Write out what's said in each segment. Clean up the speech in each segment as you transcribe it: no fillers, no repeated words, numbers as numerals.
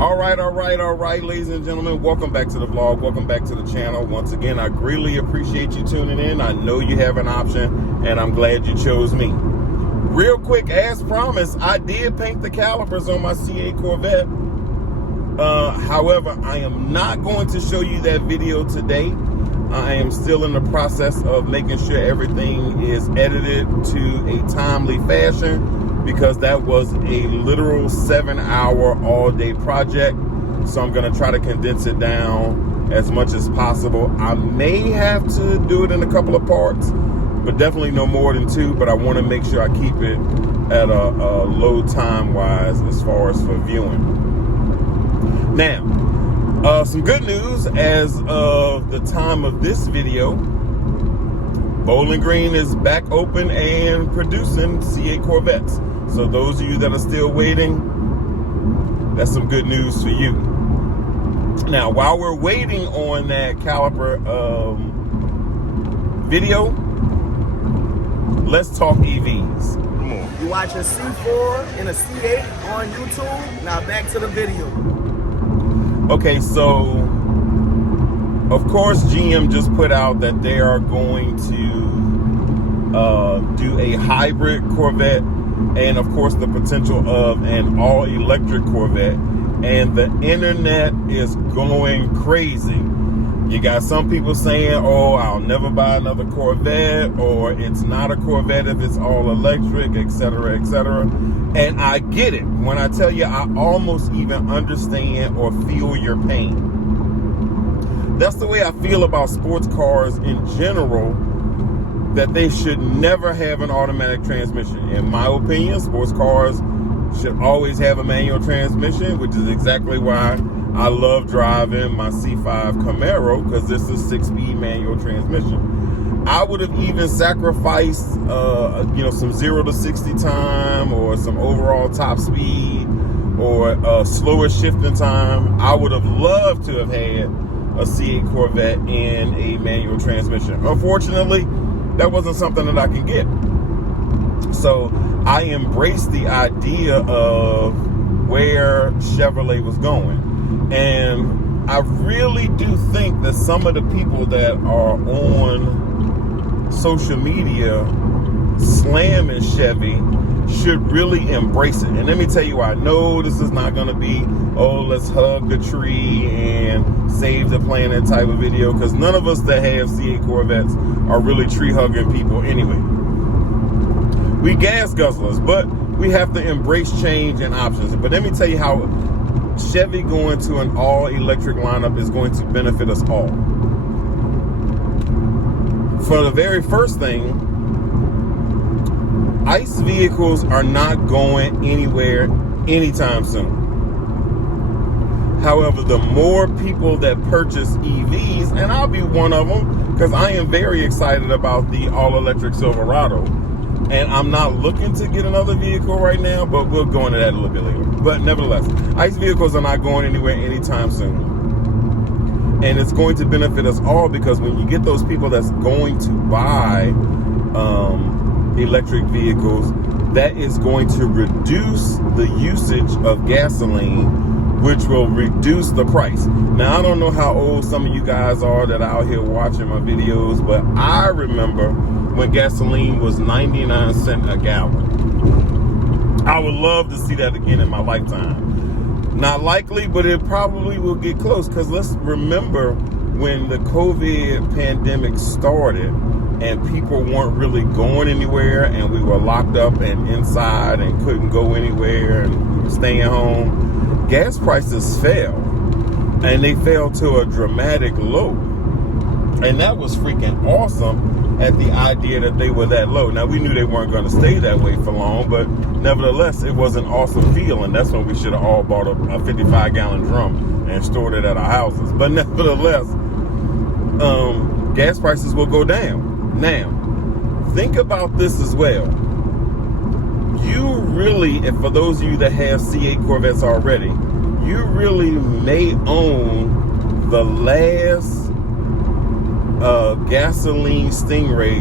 All right, ladies and gentlemen, welcome back to the vlog. Welcome back to the channel. Once again, I greatly appreciate you tuning in. I know you have an option, and I'm glad you chose me. Real quick, as promised, I did paint the calipers on my C8 Corvette. However, I am not going to show you that video today. I am still in the process of making sure everything is edited to a timely fashion, because that was a literal 7-hour all-day project. So I'm going to try to condense it down as much as possible. I may have to do it in a couple of parts, but definitely no more than 2. But I want to make sure I keep it at a low time-wise as far as for viewing. Now, some good news as of the time of this video. Bowling Green is back open and producing C8 Corvettes. So those of you that are still waiting, that's some good news for you. Now, while we're waiting on that caliper video, let's talk EVs. Come on. You watch a C4 and a C8 on YouTube. Now back to the video. Okay, so of course GM just put out that they are going to do a hybrid Corvette, and of course the potential of an all-electric Corvette, and the internet is going crazy. You got some people saying, oh, I'll never buy another Corvette, or it's not a Corvette if it's all electric, etc., etc. And I get it. When I tell you, I almost even understand or feel your pain. That's the way I feel about sports cars in general, that they should never have an automatic transmission. In my opinion, sports cars should always have a manual transmission, which is exactly why I love driving my C5 Camaro, because this is a 6-speed manual transmission. I would have even sacrificed, some 0 to 60 time, or some overall top speed, or slower shifting time. I would have loved to have had a C8 Corvette in a manual transmission. Unfortunately, that wasn't something that I can get. So I embraced the idea of where Chevrolet was going. And I really do think that some of the people that are on social media slamming Chevy should really embrace it. And let me tell you why. No, this is not going to be, oh, let's hug the tree and save the planet type of video, because none of us that have C8 Corvettes are really tree hugging people anyway. We gas guzzlers, but we have to embrace change and options. But let me tell you how Chevy going to an all-electric lineup is going to benefit us all. For the very first thing, ICE vehicles are not going anywhere anytime soon. However, the more people that purchase EVs, and I'll be one of them, because I am very excited about the all-electric Silverado. And I'm not looking to get another vehicle right now, but we'll go into that a little bit later. But nevertheless, ICE vehicles are not going anywhere anytime soon. And it's going to benefit us all, because when you get those people that's going to buy electric vehicles, that is going to reduce the usage of gasoline, which will reduce the price. Now, I don't know how old some of you guys are that are out here watching my videos, but I remember when gasoline was 99 cents a gallon. I would love to see that again in my lifetime. Not likely, but it probably will get close, because let's remember when the COVID pandemic started and people weren't really going anywhere, and we were locked up and inside and couldn't go anywhere, and we were staying home, gas prices fell, and they fell to a dramatic low. And that was freaking awesome at the idea that they were that low. Now, we knew they weren't going to stay that way for long, but nevertheless, it was an awesome feeling. That's when we should have all bought a 55-gallon drum and stored it at our houses. But nevertheless, gas prices will go down. Now, think about this as well. You really, if for those of you that have C8 Corvettes already, you really may own the last gasoline Stingray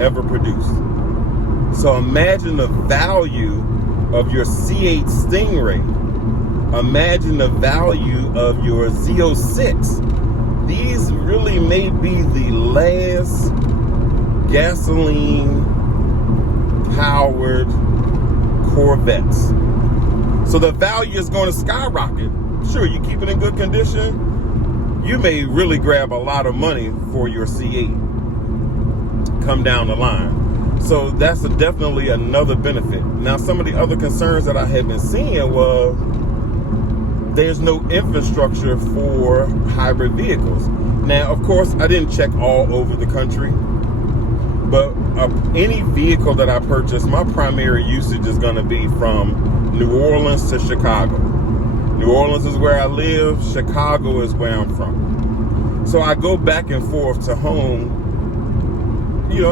ever produced. So imagine the value of your C8 Stingray imagine the value of your Z06. These really may be the last gasoline-powered Corvettes. So the value is going to skyrocket. Sure, you keep it in good condition, you may really grab a lot of money for your C8 come down the line. So that's definitely another benefit. Now, some of the other concerns that I have been seeing was there's no infrastructure for hybrid vehicles. Now, of course, I didn't check all over the country, but any vehicle that I purchase, my primary usage is going to be from New Orleans to Chicago. New Orleans is where I live. Chicago is where I'm from. So I go back and forth to home,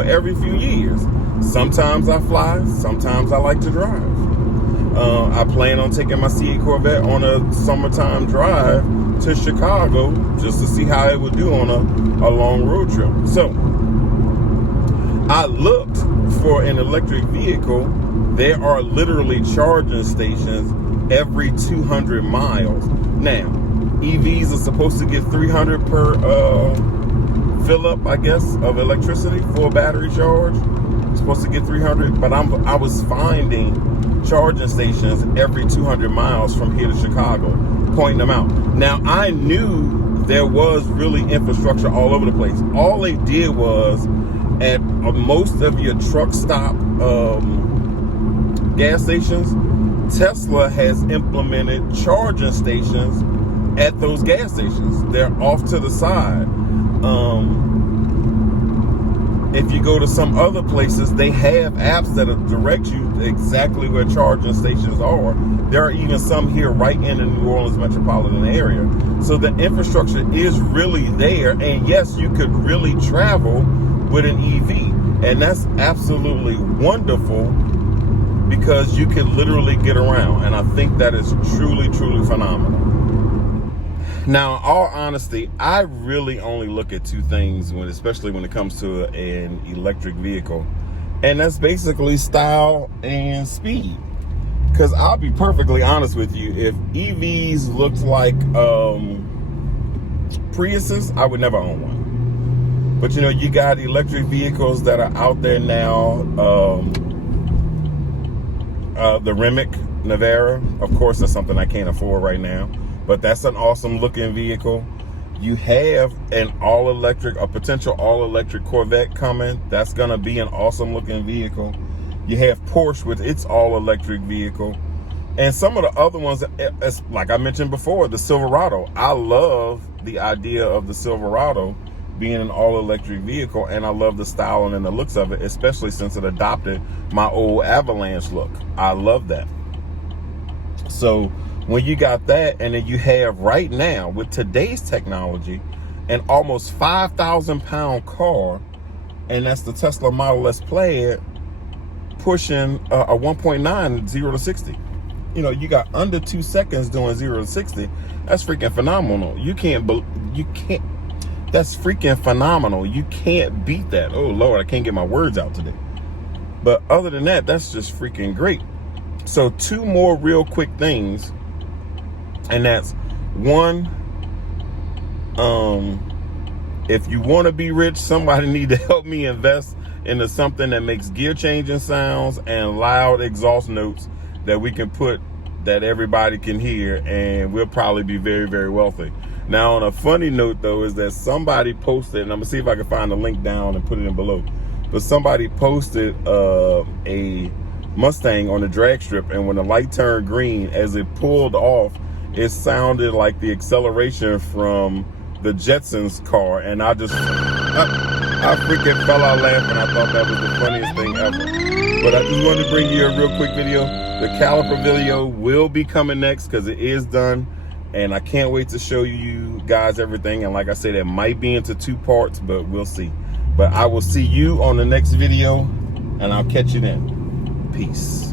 every few years. Sometimes I fly. Sometimes I like to drive. I plan on taking my C8 Corvette on a summertime drive to Chicago just to see how it would do on a long road trip. So I looked for an electric vehicle. There are literally charging stations every 200 miles. Now, EVs are supposed to get 300 per fill up, I guess, of electricity, full battery charge. Supposed to get 300, but I was finding charging stations every 200 miles from here to Chicago, pointing them out. Now, I knew there was really infrastructure all over the place. All they did was at most of your truck stop gas stations, Tesla has implemented charging stations at those gas stations. They're off to the side. If you go to some other places, they have apps that direct you exactly where charging stations are. There are even some here right in the New Orleans metropolitan area. So the infrastructure is really there. And yes, you could really travel with an EV. And that's absolutely wonderful because you can literally get around. And I think that is truly, truly phenomenal. Now, in all honesty, I really only look at two things, especially when it comes to an electric vehicle. And that's basically style and speed. Because I'll be perfectly honest with you, if EVs looked like Priuses, I would never own one. But, you got electric vehicles that are out there now. The Rimac Navara, of course, that's something I can't afford right now. But that's an awesome looking vehicle. You have a potential all-electric Corvette coming. That's going to be an awesome looking vehicle. You have Porsche with its all-electric vehicle. And some of the other ones, like I mentioned before, the Silverado. I love the idea of the Silverado being an all-electric vehicle, and I love the styling and the looks of it, especially since it adopted my old Avalanche look. I love that. So when you got that, and then you have right now with today's technology an almost 5,000 pound car, and that's the Tesla Model S Plaid, pushing a 1.9 0 to 60. You got under 2 seconds doing 0 to 60. That's freaking phenomenal. That's freaking phenomenal. You can't beat that. Oh Lord, I can't get my words out today. But other than that, that's just freaking great. So two more real quick things. And that's one, if you want to be rich, somebody need to help me invest into something that makes gear changing sounds and loud exhaust notes that we can put that everybody can hear, and we'll probably be very, very wealthy. Now, on a funny note, though, is that somebody posted, and I'm going to see if I can find the link down and put it in below, but somebody posted a Mustang on the drag strip, and when the light turned green, as it pulled off, it sounded like the acceleration from the Jetsons car, and I freaking fell out laughing. I thought that was the funniest thing ever. But I just wanted to bring you a real quick video. The caliper video will be coming next because it is done, and I can't wait to show you guys everything. And like I said, it might be into 2 parts, but we'll see. But I will see you on the next video, and I'll catch you then. Peace.